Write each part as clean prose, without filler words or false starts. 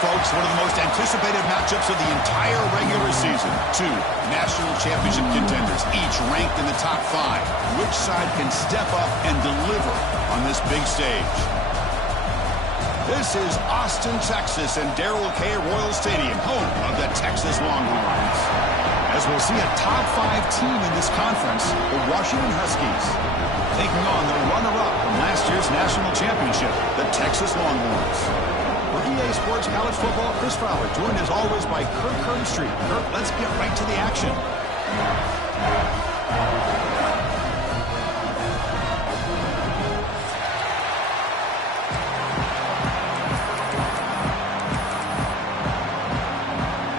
folks, one of the most anticipated matchups of the entire regular season. Two national championship contenders, each ranked in the top 5. Which side can step up and deliver on this big stage? This is Austin, Texas, and Darrell K. Royal Stadium, home of the Texas Longhorns. As we'll see a top 5 team in this conference, the Washington Huskies, taking on the runner-up from last year's national championship, the Texas Longhorns. For EA Sports College Football, Chris Fowler, joined as always by Kirk Herbstreit. Kirk, let's get right to the action.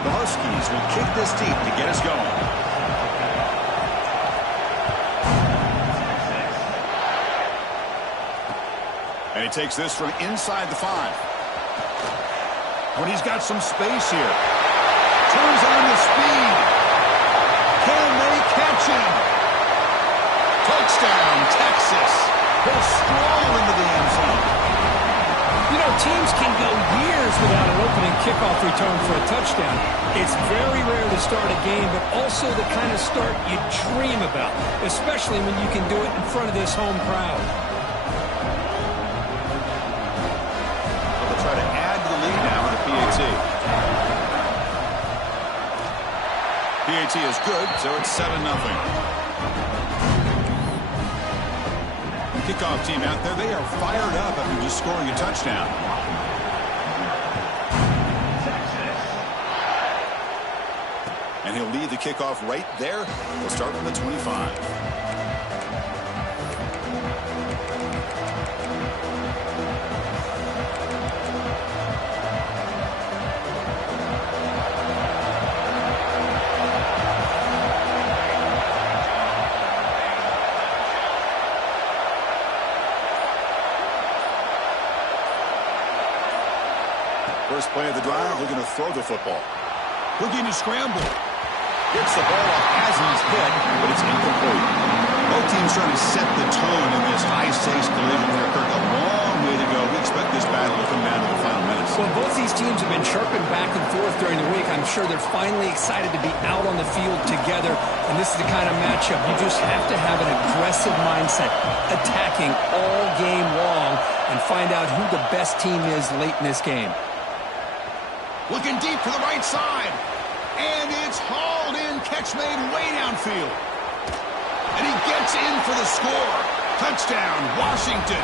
The Huskies will kick this deep to get us going. And he takes this from inside the 5. When he's got some space here. Turns on the speed. Can they catch him? Touchdown, Texas. He'll stroll into the end zone. You know, teams can go years without an opening kickoff return for a touchdown. It's very rare to start a game, but also the kind of start you dream about, especially when you can do it in front of this home crowd. They'll try to add to the lead now with a PAT. PAT is good, so it's 7-0. Kickoff team out there, they are fired up after just scoring a touchdown. And he'll lead the kickoff right there. He'll start from the 25. First play of the drive, looking to throw the football. Looking to scramble. Gets the ball off as he's hit, but it's incomplete. Both teams trying to set the tone in this high-stakes collision here. Kirk, a long way to go. We expect this battle to come down to the final minutes. Well, both these teams have been chirping back and forth during the week. I'm sure they're finally excited to be out on the field together. And this is the kind of matchup you just have to have an aggressive mindset, attacking all game long, and find out who the best team is late in this game. Looking deep to the right side. And it's hauled in. Catch made way downfield. And he gets in for the score. Touchdown, Washington.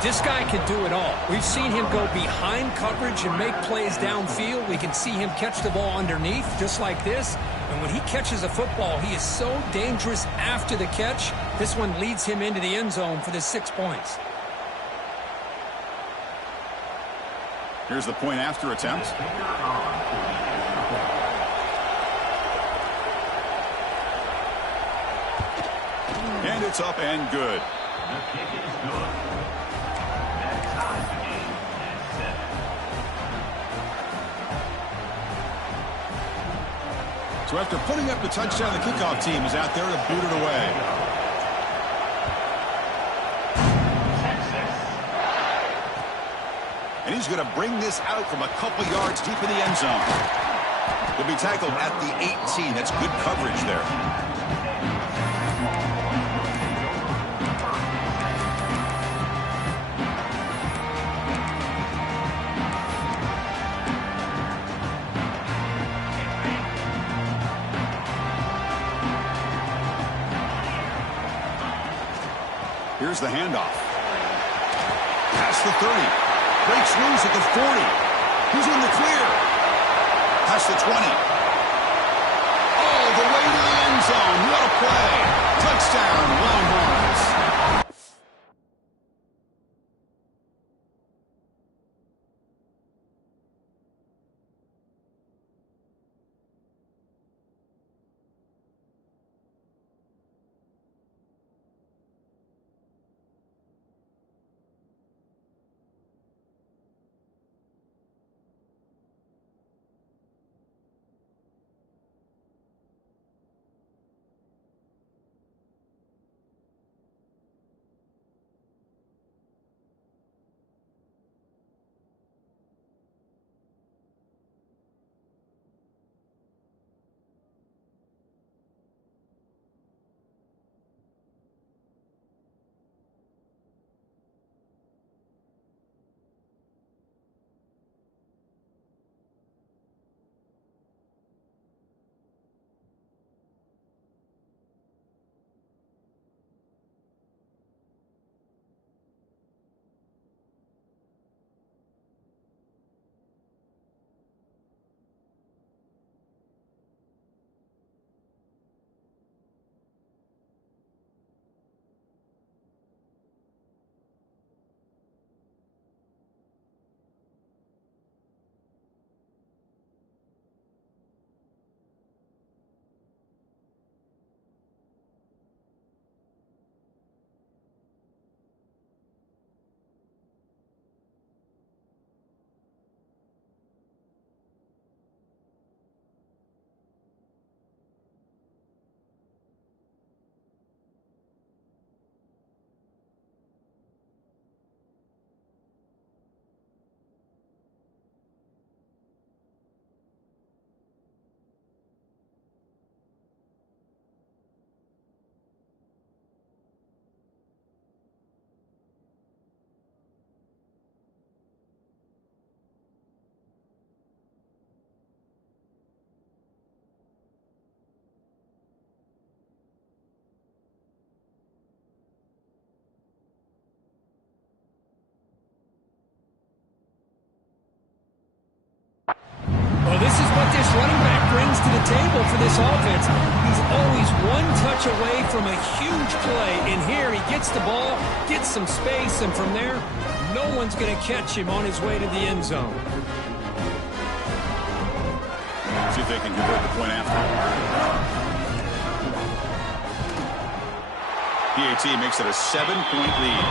This guy can do it all. We've seen him go behind coverage and make plays downfield. We can see him catch the ball underneath, just like this. And when he catches a football, he is so dangerous after the catch. This one leads him into the end zone for the 6 points. Here's the point after attempt. And it's up and good. So after putting up the touchdown, the kickoff team is out there to boot it away. And he's going to bring this out from a couple yards deep in the end zone. He'll be tackled at the 18. That's good coverage there. Here's the handoff. Past the 30. Breaks loose at the 40. He's in the clear. Past the 20. All the way to the end zone. What a play. Touchdown, Longhorns. This is what this running back brings to the table for this offense. He's always one touch away from a huge play. And here he gets the ball, gets some space, and from there, no one's going to catch him on his way to the end zone. See if they can convert the point after. PAT makes it a 7-point lead.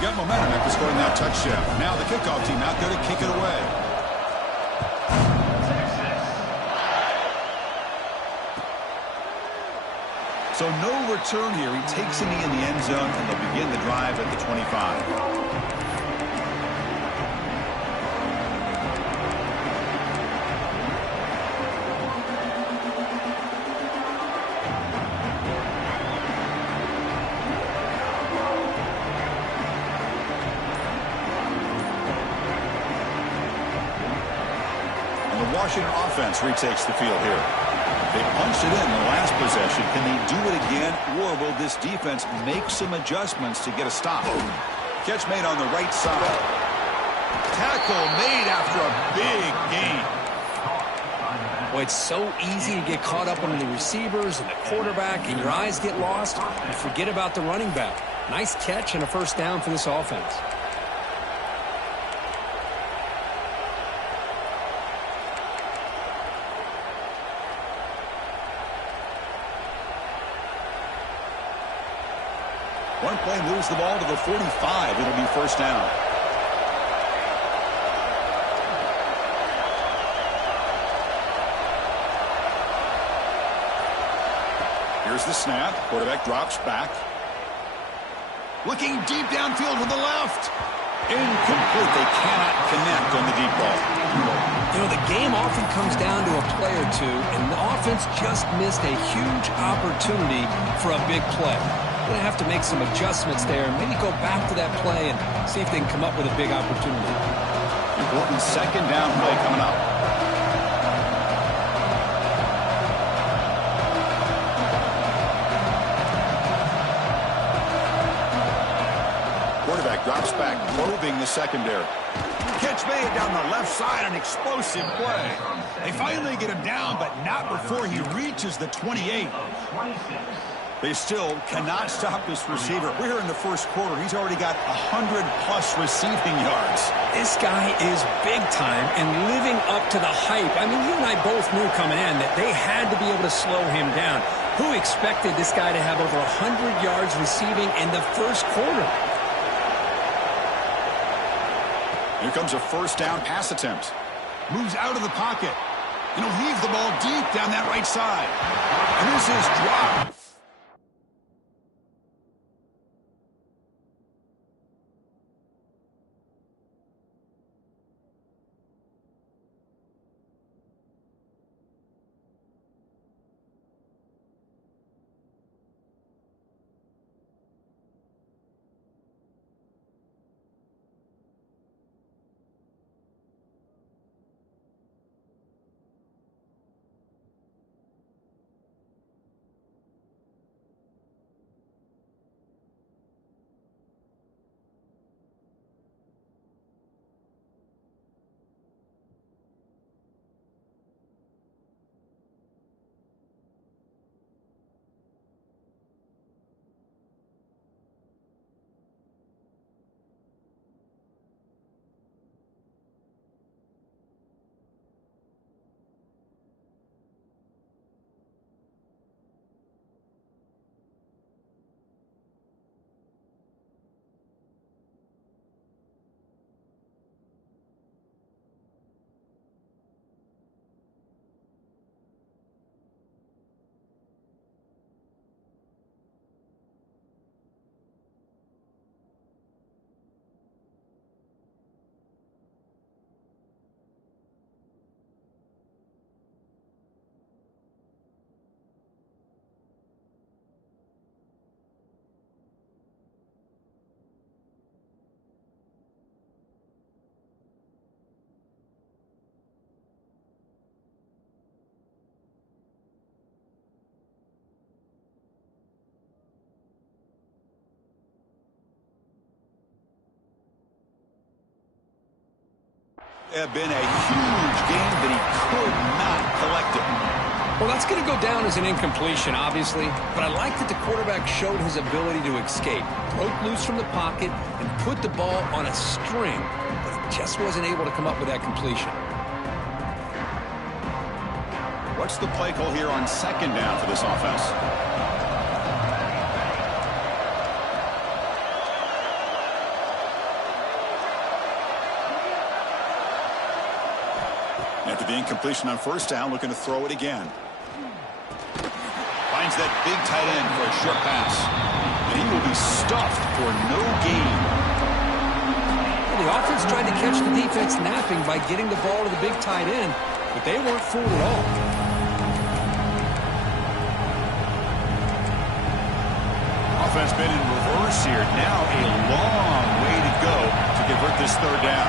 Got momentum after scoring that touchdown. Now the kickoff team out there to kick it away. So no return here. He takes a knee in the end zone, and they'll begin the drive at the 25. Washington offense retakes the field here. They punched it in the last possession. Can they do it again, or will this defense make some adjustments to get a stop? Catch made on the right side. Tackle made after a big gain. Well, it's so easy to get caught up in the receivers and the quarterback, and your eyes get lost. You forget about the running back. Nice catch and a first down for this offense. One play moves the ball to the 45. It'll be first down. Here's the snap. Quarterback drops back. Looking deep downfield to the left. Incomplete. They cannot connect on the deep ball. You know, the game often comes down to a play or two, and the offense just missed a huge opportunity for a big play. Going to have to make some adjustments there and maybe go back to that play and see if they can come up with a big opportunity. Important second down play coming up. Quarterback drops back, probing the secondary. Catch made down the left side, an explosive play. They finally get him down, but not before he reaches the 28. They still cannot stop this receiver. We're here in the first quarter. He's already got 100-plus receiving yards. This guy is big time and living up to the hype. I mean, you and I both knew coming in that they had to be able to slow him down. Who expected this guy to have over 100 yards receiving in the first quarter? Here comes a first down pass attempt. Moves out of the pocket. And he'll leave the ball deep down that right side. And this is dropped. have been a huge game that he could not collect it. Well, that's going to go down as an incompletion, obviously, but I like that the quarterback showed his ability to escape, broke loose from the pocket, and put the ball on a string, but he just wasn't able to come up with that completion. What's the play call here on second down for this offense? After the incompletion on first down, looking to throw it again. Finds that big tight end for a short pass. And he will be stuffed for no gain. Well, the offense tried to catch the defense napping by getting the ball to the big tight end, but they weren't fooled at all. Offense been in reverse here. Now a long way to go to convert this third down.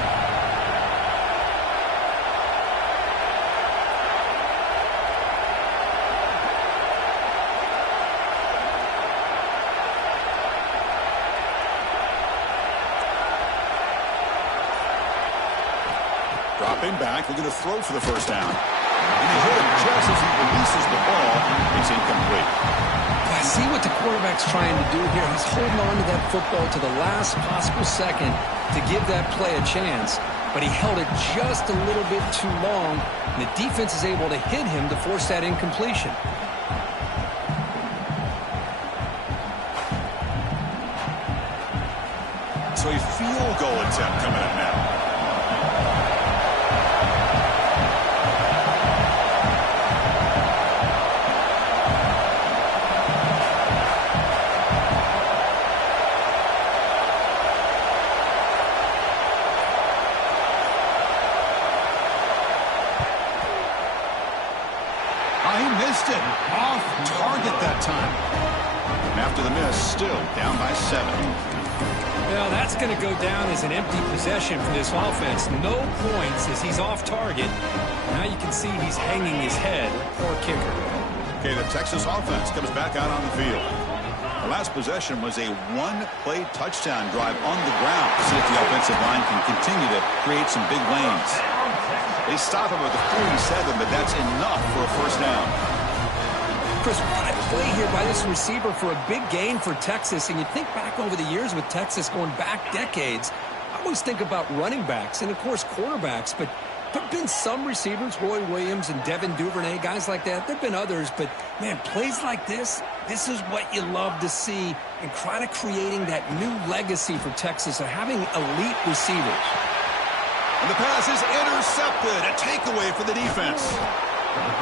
Dropping back, looking to throw for the first down. And he hit him just as he releases the ball. It's incomplete. I see what the quarterback's trying to do here. He's holding on to that football to the last possible second to give that play a chance. But he held it just a little bit too long, and the defense is able to hit him to force that incompletion. So a field goal attempt coming up now. He missed it. Off target that time. And after the miss, still down by 7. Well, that's going to go down as an empty possession for this offense. No points as he's off target. Now you can see he's hanging his head. Poor kicker. Okay, the Texas offense comes back out on the field. The last possession was a one-play touchdown drive on the ground to see if the offensive line can continue to create some big lanes. They stop him at the 47, but that's enough for a first down. Chris, what a play here by this receiver for a big gain for Texas. And you think back over the years with Texas going back decades, I always think about running backs and, of course, quarterbacks. But there have been some receivers, Roy Williams and Devin Duvernay, guys like that. There have been others. But, man, plays like this is what you love to see and kind of creating that new legacy for Texas of having elite receivers. And the pass is intercepted. A takeaway for the defense.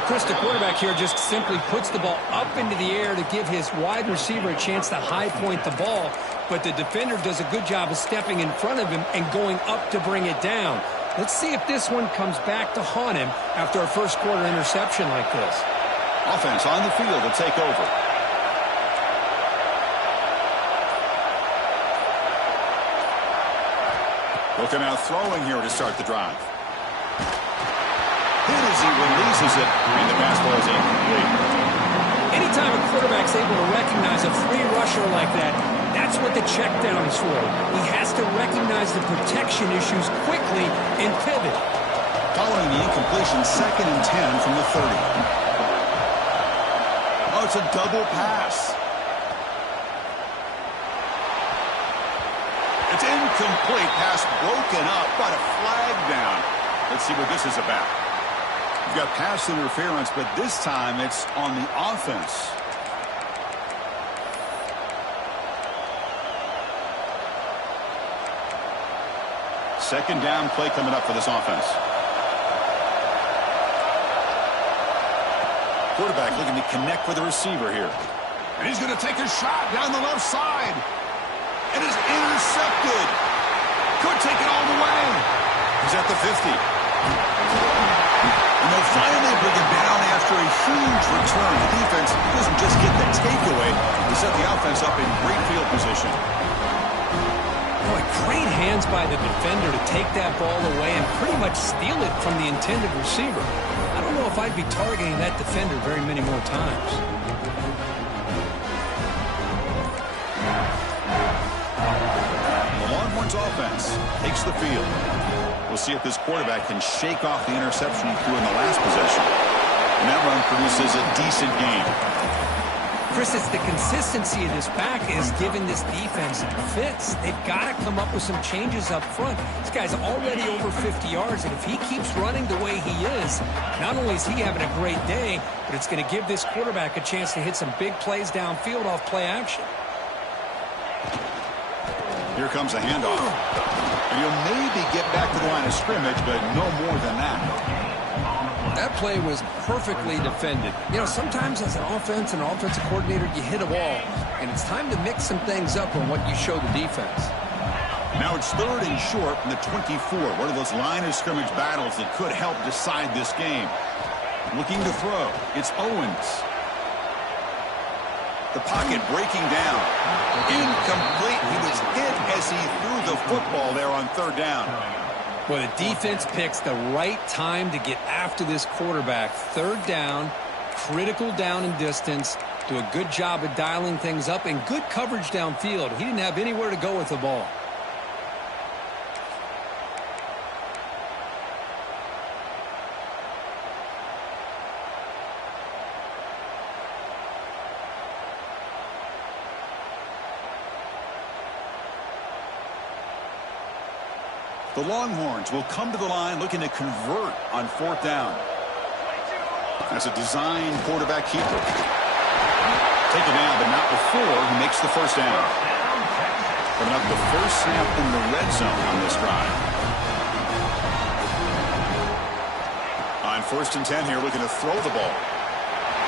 Chris, the quarterback here just simply puts the ball up into the air to give his wide receiver a chance to high point the ball. But the defender does a good job of stepping in front of him and going up to bring it down. Let's see if this one comes back to haunt him after a first quarter interception like this. Offense on the field to take over. Looking out throwing here to start the drive. Hit as he releases it, and the pass ball is incomplete. Anytime a quarterback's able to recognize a free rusher like that, that's what the check down is for. He has to recognize the protection issues quickly and pivot. Following the incompletion, 2nd and 10 from the 30. Oh, it's a double pass. It's incomplete. Pass broken up, but a flag down. Let's see what this is about. You've got pass interference, but this time it's on the offense. Second down play coming up for this offense. Quarterback looking to connect with the receiver here. And he's going to take a shot down the left side. It is intercepted. Could take it all the way. He's at the 50. And they'll finally bring him down after a huge return. The defense doesn't just get the takeaway. They set the offense up in great field position. Boy, great hands by the defender to take that ball away and pretty much steal it from the intended receiver. I don't know if I'd be targeting that defender very many more times. The Longhorns offense takes the field. We'll see if this quarterback can shake off the interception he threw in the last possession. And that run produces a decent game. Chris, it's the consistency of this back is giving this defense fits. They've got to come up with some changes up front. This guy's already over 50 yards, and if he keeps running the way he is, not only is he having a great day, but it's going to give this quarterback a chance to hit some big plays downfield off play action. Here comes a handoff. And he'll maybe get back to the line of scrimmage, but no more than that. That play was perfectly defended. You know, sometimes as an offensive coordinator, you hit a wall, and it's time to mix some things up on what you show the defense. Now it's 3rd and short from the 24. One of those line of scrimmage battles that could help decide this game. Looking to throw. It's Owens. The pocket breaking down. Incomplete. He was hit as he threw the football there on 3rd down. Well, the defense picks the right time to get after this quarterback. 3rd down, critical down and distance. Do a good job of dialing things up and good coverage downfield. He didn't have anywhere to go with the ball. The Longhorns will come to the line looking to convert on 4th down. That's a design quarterback keeper. Taken down, but not before he makes the 1st down. Coming up the first snap in the red zone on this drive. On 1st and 10 here, looking to throw the ball.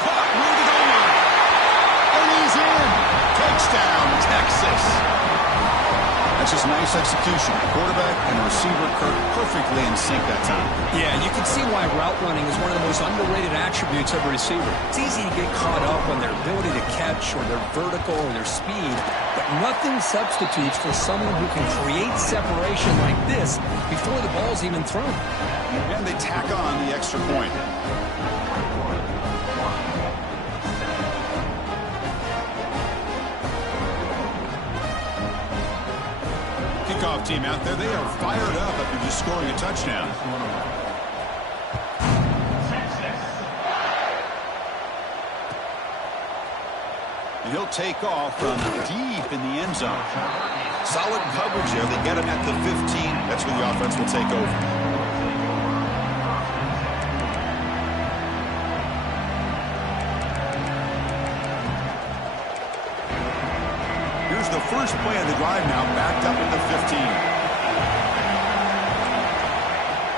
Caught near the goal line. And he's in. Touchdown, Texas. That's just nice execution. Quarterback and receiver perfectly in sync that time. Yeah, you can see why route running is one of the most underrated attributes of a receiver. It's easy to get caught up on their ability to catch or their vertical or their speed, but nothing substitutes for someone who can create separation like this before the ball's even thrown. And they tack on the extra point. Kickoff team out there, they are fired up after just scoring a touchdown. And he'll take off from deep in the end zone. Solid coverage there. They get him at the 15. That's where the offense will take over. The first play of the drive now backed up at the 15.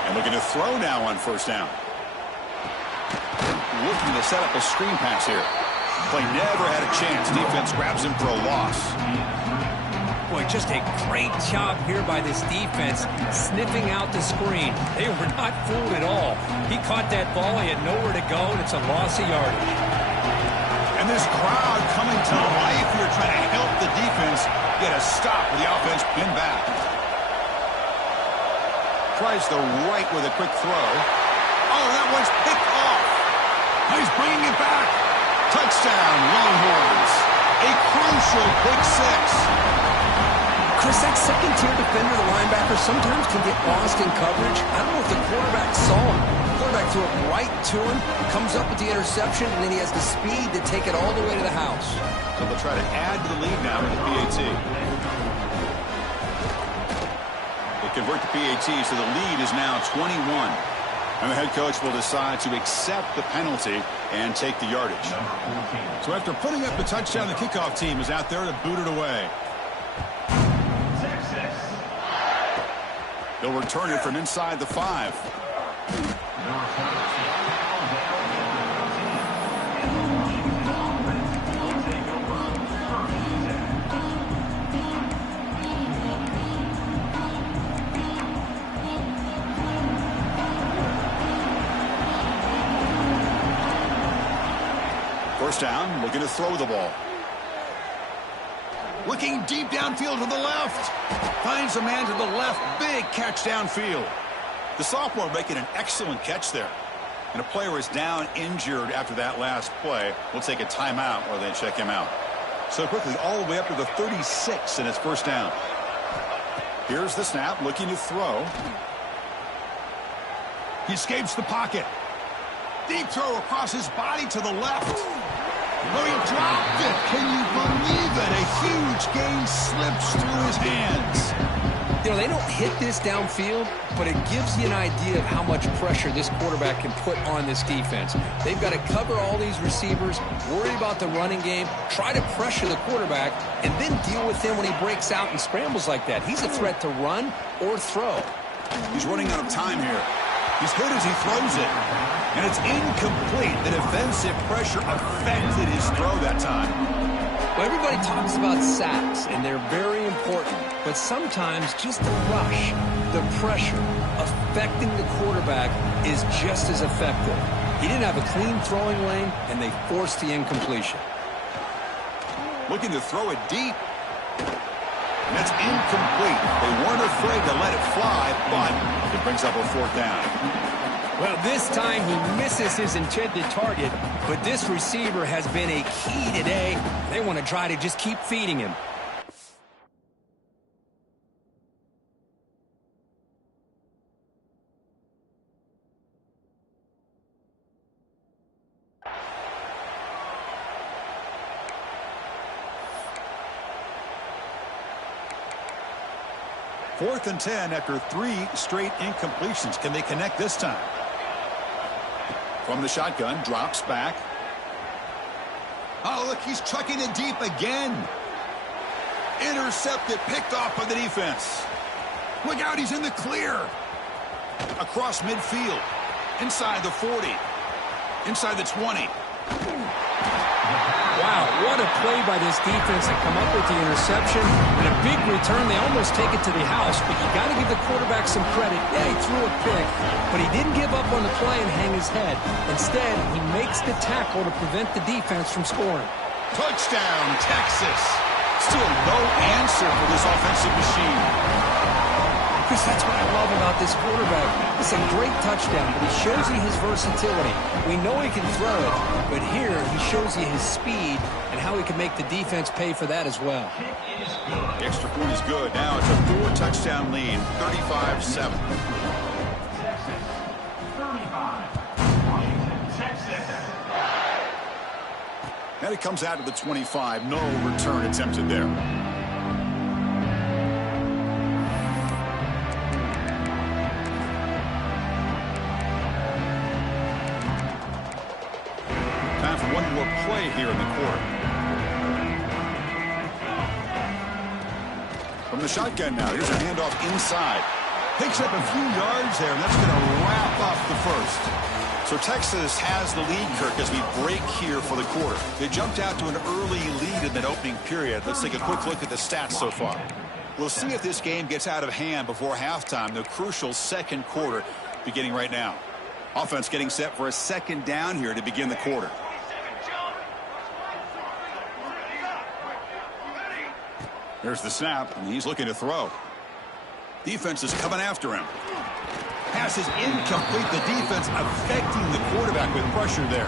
And looking to throw now on 1st down. Looking to set up a screen pass here. Play never had a chance. Defense grabs him for a loss. Boy, just a great job here by this defense sniffing out the screen. They were not fooled at all. He caught that ball. He had nowhere to go, and it's a loss of yardage. And this crowd coming to life here trying to help the defense get a stop with the offense pinned back. Tries the right with a quick throw. Oh, that one's picked off. He's bringing it back. Touchdown, Longhorns. A crucial pick 6. Chris, that second-tier defender, the linebacker, sometimes can get lost in coverage. I don't know if the quarterback saw him. The quarterback threw it right to him, comes up with the interception, and then he has the speed to take it all the way to the house. So they'll try to add to the lead now with the PAT. They convert the PAT, so the lead is now 21. And the head coach will decide to accept the penalty and take the yardage. So after putting up the touchdown, the kickoff team is out there to boot it away. They'll return it from inside the 5. First down, looking to throw the ball. Looking deep downfield to the left. Finds a man to the left. Big catch downfield. The sophomore making an excellent catch there. And a player is down injured after that last play. We'll take a timeout while they check him out. So quickly all the way up to the 36 and it's first down. Here's the snap, looking to throw. He escapes the pocket. Deep throw across his body to the left. Oh, he dropped it. Can you believe it? A huge gain slips through his hands. You know, they don't hit this downfield, but it gives you an idea of how much pressure this quarterback can put on this defense. They've got to cover all these receivers, worry about the running game, try to pressure the quarterback, and then deal with him when he breaks out and scrambles like that. He's a threat to run or throw. He's running out of time here. He's hit as he throws it. And it's incomplete. The defensive pressure affected his throw that time. Well, everybody talks about sacks, and they're very important. But sometimes just the rush, the pressure, affecting the quarterback is just as effective. He didn't have a clean throwing lane, and they forced the incompletion. Looking to throw it deep. And that's incomplete. They weren't afraid to let it fly, but it brings up a 4th down. Well, this time he misses his intended target, but this receiver has been a key today. They want to try to just keep feeding him. Fourth and 10 after 3 straight incompletions. Can they connect this time? From the shotgun, drops back. Oh, look, he's chucking it deep again. Intercepted, picked off by the defense. Look out, he's in the clear. Across midfield. Inside the 40. Inside the 20. Wow, what a play by this defense to come up with the interception. And a big return. They almost take it to the house, but you got to give the quarterback some credit. Yeah, he threw a pick, but he didn't give up on the play and hang his head. Instead, he makes the tackle to prevent the defense from scoring. Touchdown, Texas. Still no answer for this offensive machine. Chris, that's what I love about this quarterback. It's a great touchdown, but he shows you his versatility. We know he can throw it, but here he shows you his speed and how he can make the defense pay for that as well. The extra point is good. Now it's a 4-touchdown lead, 35-7. And it comes out to the 25. No return attempted there. Time for one more play here in the quarter. From the shotgun now, here's a handoff inside. Picks up a few yards there, and that's going to wrap up the first. So Texas has the lead, Kirk, as we break here for the quarter. They jumped out to an early lead in that opening period. Let's take a quick look at the stats so far. We'll see if this game gets out of hand before halftime, the crucial second quarter beginning right now. Offense getting set for a second down here to begin the quarter. There's the snap, and he's looking to throw. Defense is coming after him. Pass is incomplete. The defense affecting the quarterback with pressure there.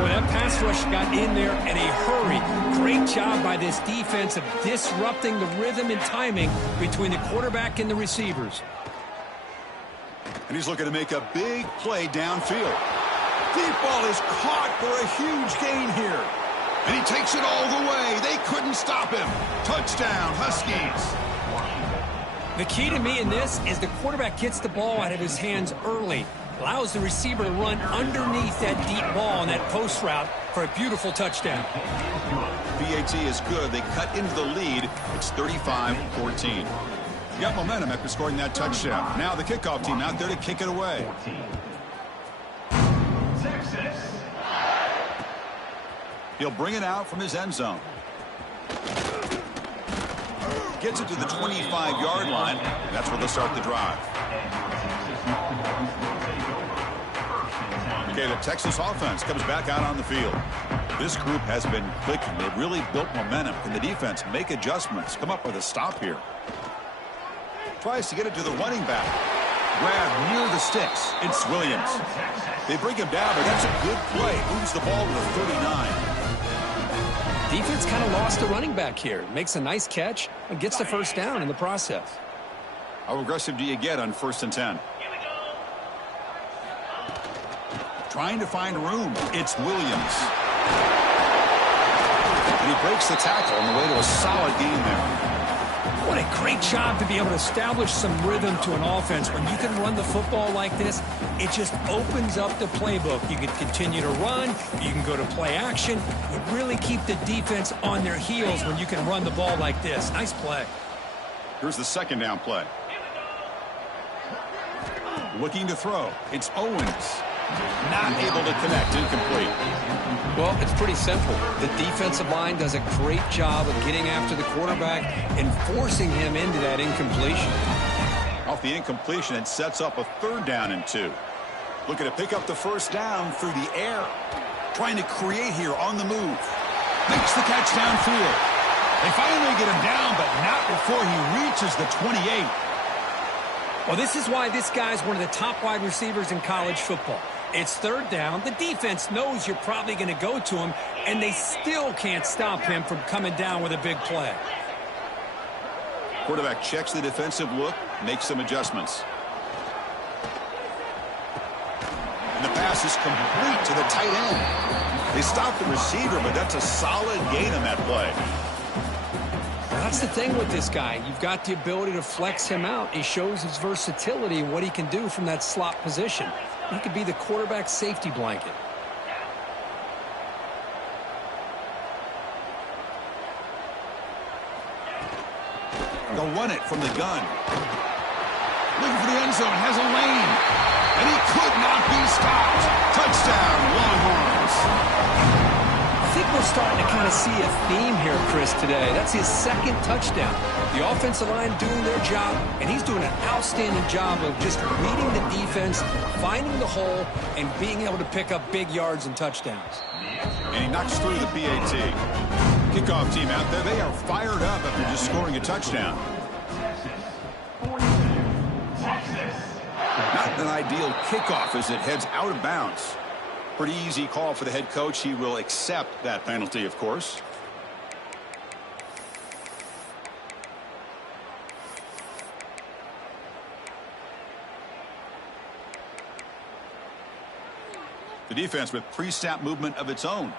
Boy, that pass rush got in there in a hurry. Great job by this defense of disrupting the rhythm and timing between the quarterback and the receivers. And he's looking to make a big play downfield. Deep ball is caught for a huge gain here. And he takes it all the way. They couldn't stop him. Touchdown, Huskies. The key to me in this is the quarterback gets the ball out of his hands early. Allows the receiver to run underneath that deep ball on that post route for a beautiful touchdown. BAT is good. They cut into the lead. It's 35-14. Got momentum after scoring that touchdown. Now the kickoff team out there to kick it away. He'll bring it out from his end zone. Gets it to the 25-yard line. And that's where they'll start the drive. Okay, the Texas offense comes back out on the field. This group has been clicking. They've really built momentum. Can the defense make adjustments? Come up with a stop here. Tries to get it to the running back. Grab near the sticks. It's Williams. They bring him down, but that's a good play. Moves the ball to the 39. Defense kind of lost a running back here. Makes a nice catch and gets the first down in the process. How aggressive do you get on 1st and 10? Trying to find room. It's Williams. And he breaks the tackle on the way to a solid gain there. What a great job to be able to establish some rhythm to an offense. When you can run the football like this, it just opens up the playbook. You can continue to run. You can go to play action. You really keep the defense on their heels when you can run the ball like this. Nice play. Here's the second down play. Looking to throw. It's Owens. Not able to connect. Incomplete. Well, it's pretty simple. The defensive line does a great job of getting after the quarterback and forcing him into that incompletion. Off the incompletion, it sets up a 3rd down and 2. Looking to pick up the first down through the air. Trying to create here on the move. Makes the catch downfield. They finally get him down, but not before he reaches the 28. Well, this is why this guy's one of the top wide receivers in college football. It's 3rd down. The defense knows you're probably going to go to him, and they still can't stop him from coming down with a big play. Quarterback checks the defensive look, makes some adjustments. And the pass is complete to the tight end. They stop the receiver, but that's a solid gain on that play. That's the thing with this guy. You've got the ability to flex him out. He shows his versatility and what he can do from that slot position. He could be the quarterback's safety blanket. They'll run it from the gun. Looking for the end zone. Has a lane. And he could not be stopped. Touchdown, Longhorns. I think we're starting to kind of see a theme here, Chris, today. That's his 2nd touchdown. The offensive line doing their job, and he's doing an outstanding job of just reading the defense, finding the hole, and being able to pick up big yards and touchdowns. And he knocks through the PAT. Kickoff team out there, they are fired up after just scoring a touchdown. Not an ideal kickoff as it heads out of bounds. Pretty easy call for the head coach. He will accept that penalty, of course. The defense with pre-snap movement of its own.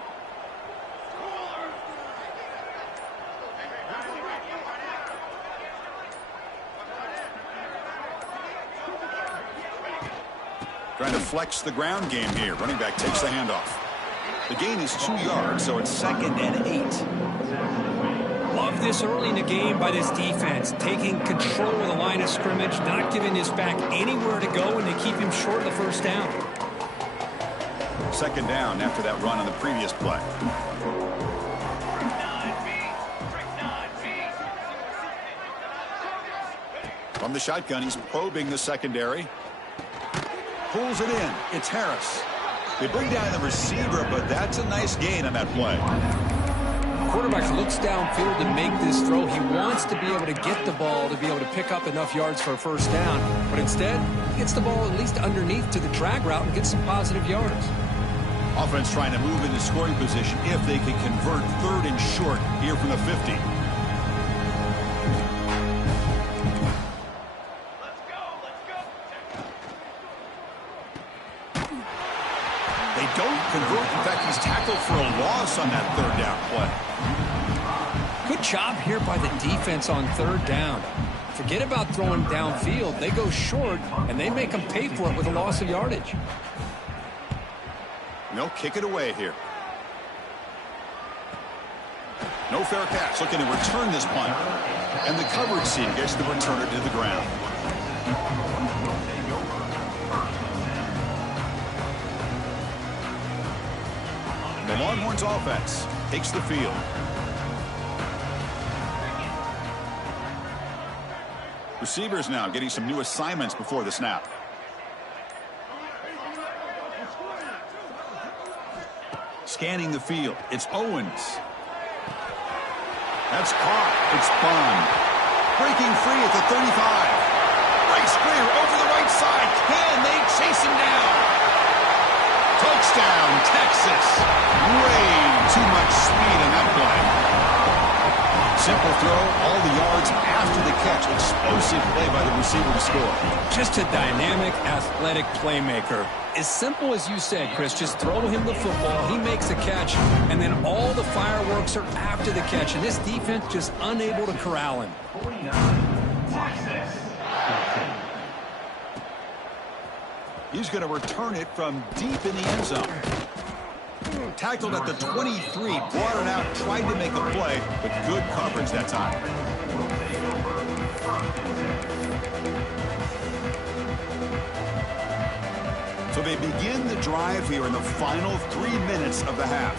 Trying to flex the ground game here. Running back takes the handoff. The gain is 2 yards, so it's 2nd and 8. Love this early in the game by this defense. Taking control of the line of scrimmage, not giving his back anywhere to go, and they keep him short of the first down. 2nd down after that run on the previous play. From the shotgun, he's probing the secondary. Pulls it in. It's Harris. They bring down the receiver, but that's a nice gain on that play. Quarterback looks downfield to make this throw. He wants to be able to get the ball to be able to pick up enough yards for a first down, but instead, he gets the ball at least underneath to the drag route and gets some positive yards. Offense trying to move into scoring position if they can convert 3rd and short here from the 50. Convert. In fact, he's tackled for a loss on that 3rd down play. Good job here by the defense on 3rd down. Forget about throwing downfield. They go short, and they make them pay for it with a loss of yardage. And they'll kick it away here. No fair catch. Looking to return this punt. And the coverage team gets the returner to the ground. The Longhorns offense takes the field. Receivers now getting some new assignments before the snap. Scanning the field. It's Owens. That's caught. It's Bond. Breaking free at the 35. Breaks clear over the right side. Can they chase him down? Touchdown, Texas. Way too much speed in that play. Simple throw, all the yards after the catch. Explosive play by the receiver to score. Just a dynamic, athletic playmaker. As simple as you said, Chris, just throw him the football, he makes a catch, and then all the fireworks are after the catch, and this defense just unable to corral him. He's going to return it from deep in the end zone. Tackled at the 23, brought it out, tried to make a play, but good coverage that time. So they begin the drive here in the final 3 minutes of the half.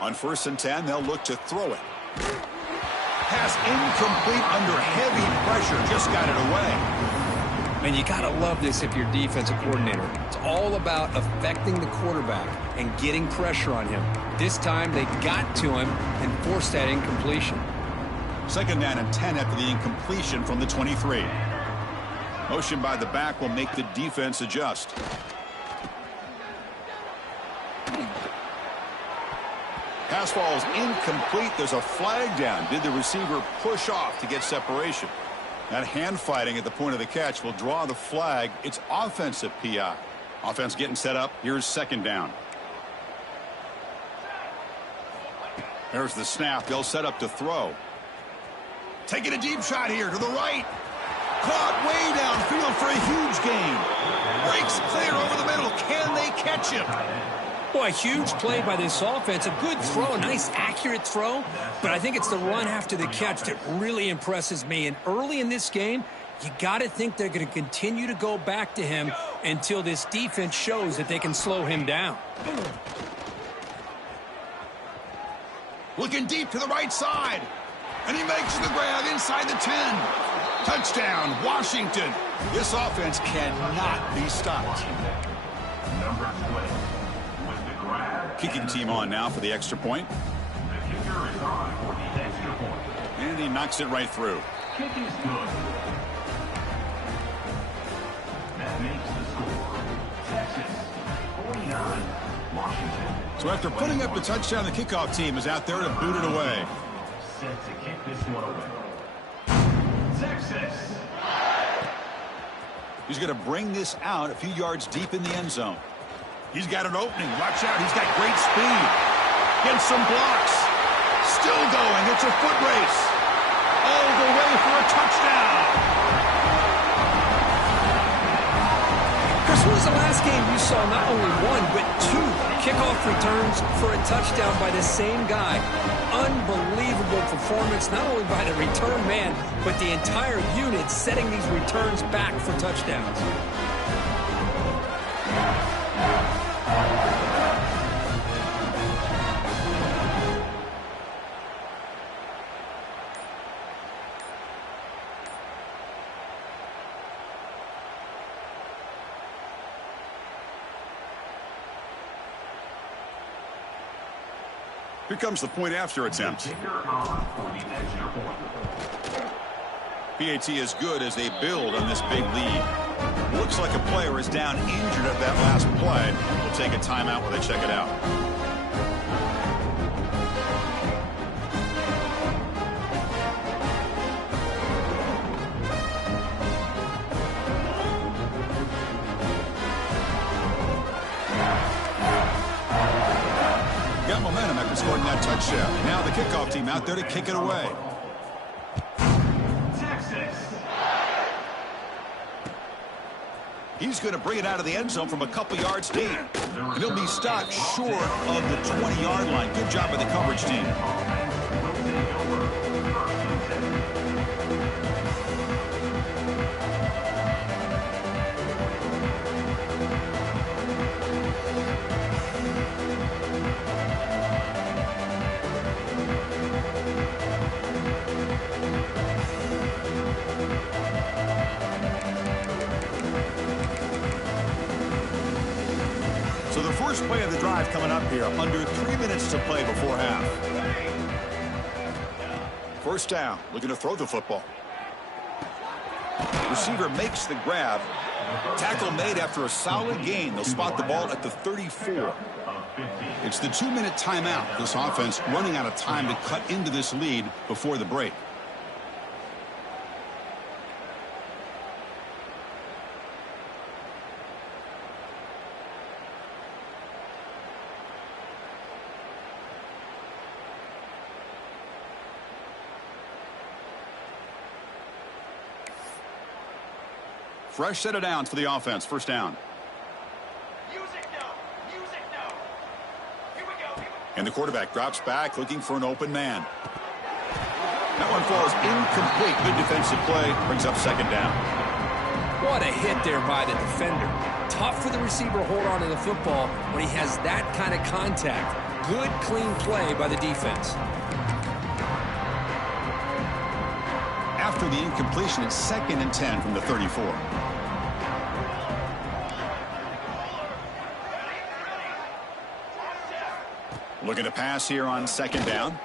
On 1st and 10, they'll look to throw it. Pass incomplete under heavy pressure, just got it away. And you got to love this if you're defensive coordinator. It's all about affecting the quarterback and getting pressure on him. This time they got to him and forced that incompletion. 2nd down and 10 after the incompletion from the 23. Motion by the back will make the defense adjust. Pass falls incomplete. There's a flag down. Did the receiver push off to get separation? That hand fighting at the point of the catch will draw the flag. It's offensive PI. Offense getting set up. Here's 2nd down. There's the snap. They'll set up to throw. Taking a deep shot here to the right. Caught way downfield for a huge gain. Breaks clear over the middle. Can they catch him? Boy, a huge play by this offense. A good throw, a nice accurate throw. But I think it's the run after the catch that really impresses me. And early in this game, you got to think they're going to continue to go back to him until this defense shows that they can slow him down. Looking deep to the right side. And he makes the grab inside the 10. Touchdown, Washington. This offense cannot be stopped. Number 20. Kicking team on now for the extra point. The kicker is on for the extra point. And he knocks it right through. Kick is good. That makes the score. Texas 49, Washington. So after putting up the touchdown, the kickoff team is out there to boot it away. Set to kick this one away. Texas. He's going to bring this out a few yards deep in the end zone. He's got an opening. Watch out. He's got great speed. Gets some blocks. Still going. It's a foot race. All the way for a touchdown. Chris, when was the last game you saw not only one, but 2 kickoff returns for a touchdown by the same guy? Unbelievable performance, not only by the return man, but the entire unit setting these returns back for touchdowns. Here comes the point after attempt. PAT is good as they build on this big lead. Looks like a player is down injured at that last play. We'll take a timeout while they check it out. Got momentum after scoring that touchdown. Now the kickoff team out there to kick it away. He's going to bring it out of the end zone from a couple yards deep. And he'll be stopped short of the 20-yard line. Good job by the coverage team. So the first play of the drive coming up here, under 3 minutes to play before half. First down, looking to throw the football. Receiver makes the grab. Tackle made after a solid gain. They'll spot the ball at the 34. It's the 2-minute timeout. This offense running out of time to cut into this lead before the break. Fresh set of downs for the offense. First down. And the quarterback drops back looking for an open man. That one falls incomplete. Good defensive play. Brings up second down. What a hit there by the defender. Tough for the receiver to hold on to the football when he has that kind of contact. Good, clean play by the defense. After the incompletion, it's 2nd and 10 from the 34. Looking to pass here on second down.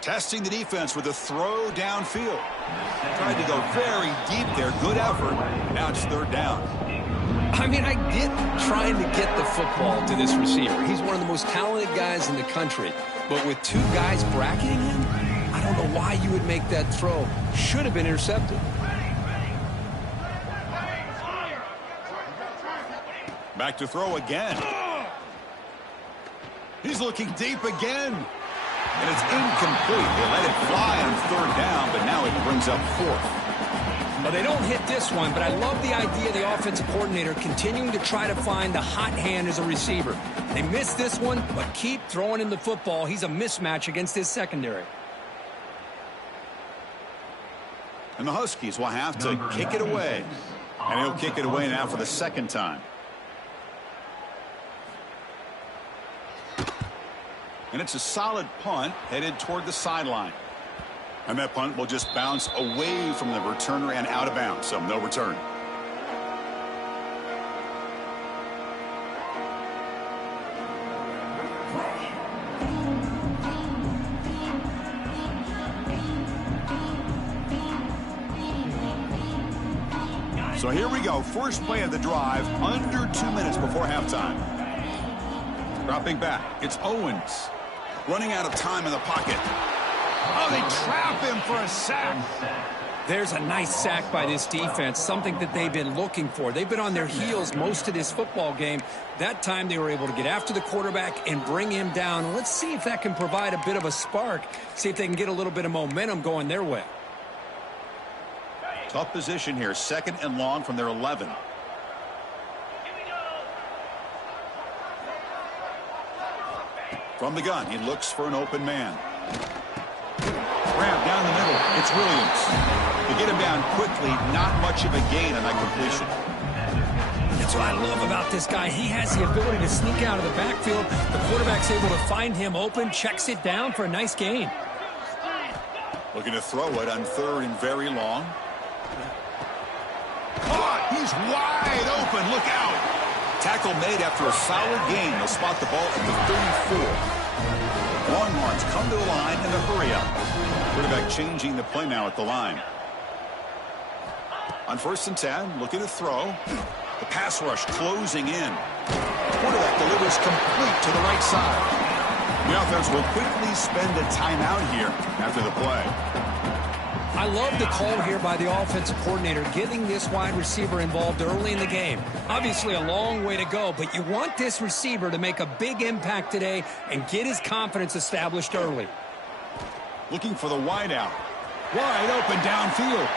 Testing the defense with a throw downfield. Tried to go very deep there. Good effort. Now it's third down. I mean, I get trying to get the football to this receiver. He's one of the most talented guys in the country. But with two guys bracketing him, I don't know why you would make that throw. Should have been intercepted. Back to throw again. He's looking deep again. And it's incomplete. They let it fly on third down, but now it brings up fourth. Well, they don't hit this one, but I love the idea of the offensive coordinator continuing to try to find the hot hand as a receiver. They missed this one, but keep throwing him the football. He's a mismatch against his secondary. And the Huskies will have to kick it away. And he'll kick it away now for the second time. And it's a solid punt headed toward the sideline. And that punt will just bounce away from the returner and out of bounds, so no return. So here we go. First play of the drive, under 2 minutes before halftime. Dropping back, it's Owens. Running out of time in the pocket. Oh, they trap him for a sack. There's a nice sack by this defense, something that they've been looking for. They've been on their heels most of this football game. That time they were able to get after the quarterback and bring him down. Let's see if that can provide a bit of a spark. See if they can get a little bit of momentum going their way. Tough position here. 2nd and long from their 11. From the gun, he looks for an open man. Grab down the middle. It's Williams. To get him down quickly, not much of a gain on that completion. That's what I love about this guy. He has the ability to sneak out of the backfield. The quarterback's able to find him open, checks it down for a nice gain. Looking to throw it on 3rd and very long. Oh, he's wide open. Look out. Tackle made after a solid gain. They'll spot the ball at the 34. Longhorns come to the line in a hurry up. Quarterback changing the play now at the line. On 1st and 10, looking to throw. The pass rush closing in. Quarterback delivers complete to the right side. The offense will quickly spend a timeout here after the play. I love the call here by the offensive coordinator, getting this wide receiver involved early in the game. Obviously a long way to go, but you want this receiver to make a big impact today and get his confidence established early. Looking for the wide out. Wide open downfield.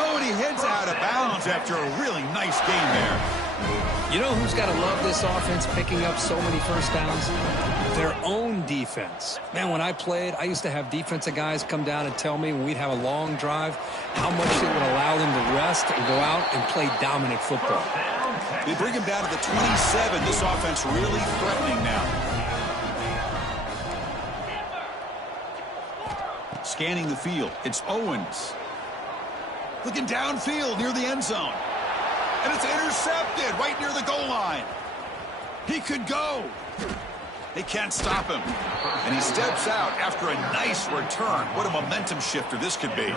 Oh, and he heads out of bounds after a really nice game there. You know who's got to love this offense picking up so many first downs? Their own defense. Man, when I played, I used to have defensive guys come down and tell me when we'd have a long drive how much it would allow them to rest and go out and play dominant football. They bring him down to the 27. This offense really threatening now. Scanning the field, it's Owens. Looking downfield near the end zone. And it's intercepted right near the goal line. He could go. They can't stop him. And he steps out after a nice return. What a momentum shifter this could be.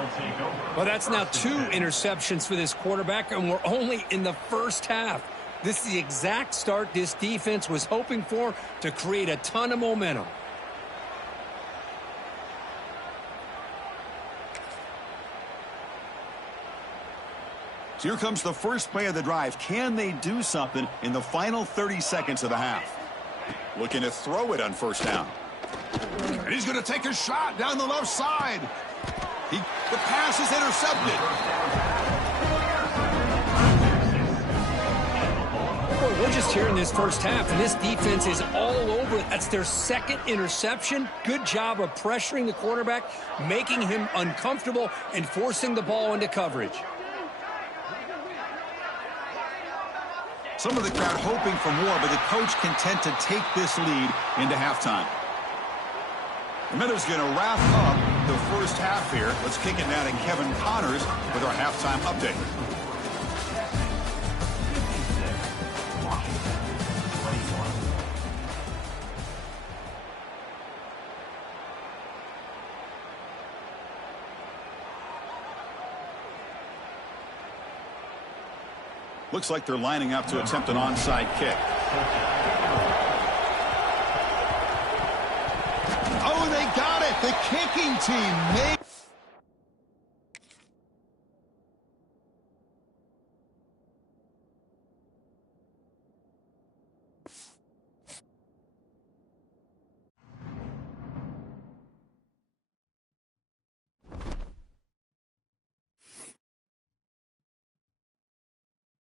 Well, that's now 2 interceptions for this quarterback, and we're only in the first half. This is the exact start this defense was hoping for to create a ton of momentum. So here comes the first play of the drive. Can they do something in the final 30 seconds of the half? Looking to throw it on first down. And he's going to take a shot down the left side. The pass is intercepted. Boy, we're just here in this first half, and this defense is all over it. That's their second interception. Good job of pressuring the quarterback, making him uncomfortable, and forcing the ball into coverage. Some of the crowd hoping for more, but the coach content to take this lead into halftime. The Minnows going to wrap up the first half here. Let's kick it now to Kevin Connors with our halftime update. Looks like they're lining up to attempt an onside kick. Oh, they got it. The kicking team made